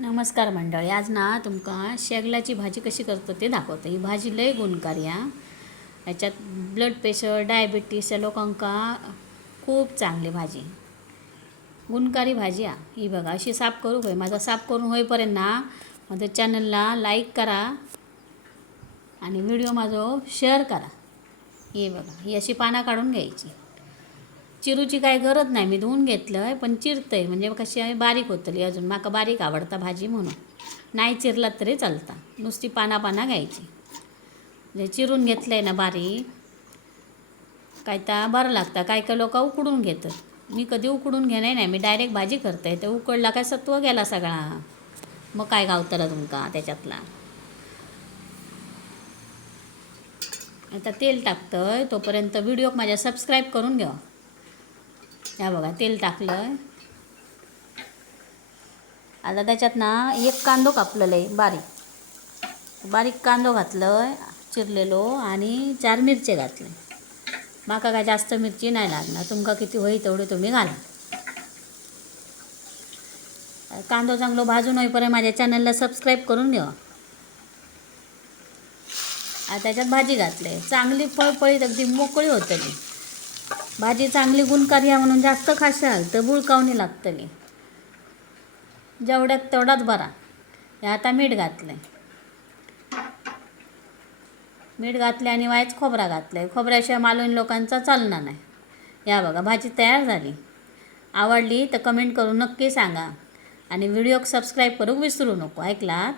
नमस्कार मंडळी आज ना तुमका शेगलाची भाजी कशी करता ते दाखवता. ही भाजी लय गुणकारी हा. याच्यात ब्लड प्रेशर डायबिटीस या लोकांका खूप चांगली भाजी. गुणकारी भाजी हा. ही बघा अशी साफ करू होय. माझा साफ करून होईपर्यंत ना माझ्या चॅनलला लाईक करा आणि व्हिडिओ माझं शेअर करा. ही बघा ही अशी पानं काढून घ्यायची. चिरूची काय गरज नाही मी धुवून घेतलं आहे पण चिरतंय. म्हणजे कशी आहे बारीक होतली अजून. माका बारीक आवडता भाजी म्हणून. नाही चिरलात तरी चालता. नुसती पाना पाना घ्यायची. म्हणजे चिरून घेतलं आहे ना बारीक. काय तर बरं लागतं. काय काय लोक उकडून घेतात. मी कधी उकडून घेणार नाही. मी डायरेक्ट भाजी करते. ते उकडला काय सत्व गेला सगळा. मग काय गावतला तुमका त्याच्यातला? आता तेल टाकतंय. तोपर्यंत व्हिडिओ माझ्या सबस्क्राईब करून घ्या. या बघा तेल टाकलं. आहे आता त्याच्यात ना एक कांदो कापलेला आहे बारीक. बारीक कांदो घातलं आहे चिरलेलो आणि चार मिरचे घातले. माका काय जास्त मिरची नाही लागणार तुमका किती होई तेवढे तुम्ही घाला. कांदो चांगलो भाजून होईपर्यंत माझ्या चॅनलला सबस्क्राईब करून घ्या आता त्याच्यात भाजी घातली. चांगली फळफळीत अगदी मोकळी होतली भाजी चांगली गुणकारी या म्हणून जास्त खाशाल तर बुळकावणी लागतली जेवढ्यात तेवढाच बरा. हे आता मीठ घातलं मीठ घातले आणि वायच खोबरा घातलं खोबऱ्याशिवाय मालवणी लोकांचा चालणार नाही. या बघा भाजी तयार झाली. आवडली तर कमेंट करून नक्की सांगा. आणि व्हिडिओ सबस्क्राईब करू विसरू नको. ऐकलात?